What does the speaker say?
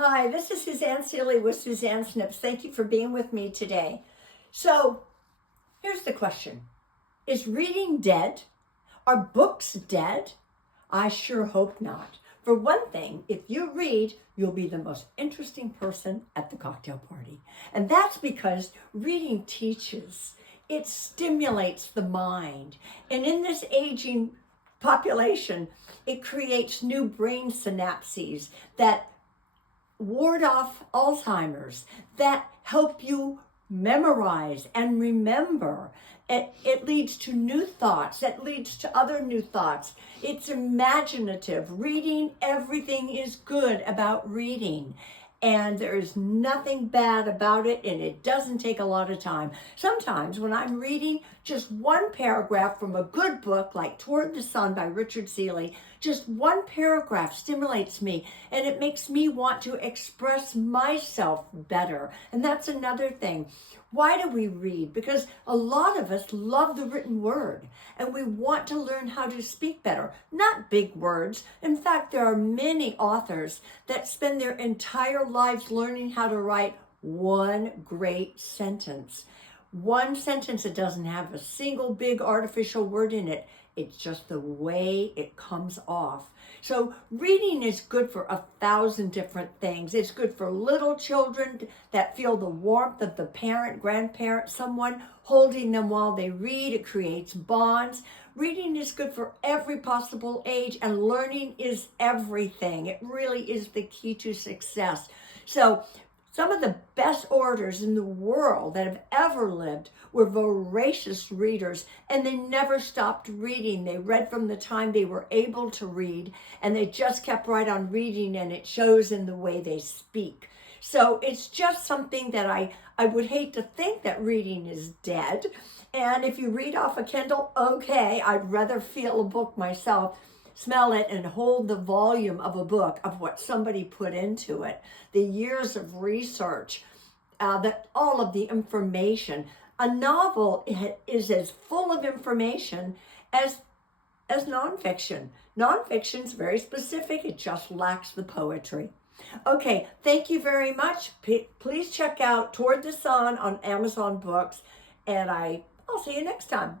Hi, this is Suzanne Seeley with Suzanne Snips. Thank you for being with me today. So, here's the question. Is reading dead? Are books dead? I sure hope not. For one thing, if you read, you'll be the most interesting person at the cocktail party. And that's because reading teaches. It stimulates the mind. And in this aging population, it creates new brain synapses that ward off Alzheimer's, that help you memorize and remember. It leads to new thoughts, that leads to other new thoughts. It's imaginative. Reading, everything is good about reading. And there is nothing bad about it, and it doesn't take a lot of time. Sometimes when I'm reading just one paragraph from a good book like Toward the Sun by Richard Seeley, just one paragraph stimulates me, and it makes me want to express myself better. And that's another thing. Why do we read? Because a lot of us love the written word, and we want to learn how to speak better. Not big words. In fact, there are many authors that spend their entire lives learning how to write one great sentence. One sentence that doesn't have a single big artificial word in it. It's just the way it comes off. So reading is good for 1,000 different things. It's good for little children that feel the warmth of the parent, grandparent, someone holding them while they read. It creates bonds. Reading is good for every possible age, and learning is everything. It really is the key to success. So some of the best orators in the world that have ever lived were voracious readers, and they never stopped reading. They read from the time they were able to read, and they just kept right on reading, and it shows in the way they speak. So it's just something that I would hate to think that reading is dead. And if you read off a Kindle, okay, I'd rather feel a book myself, smell it, and hold the volume of a book, of what somebody put into it, the years of research, that all of the information. A novel is as full of information as nonfiction. Nonfiction's very specific. It just lacks the poetry. Okay, thank you very much. Please check out Toward the Sun on Amazon Books, and I'll see you next time.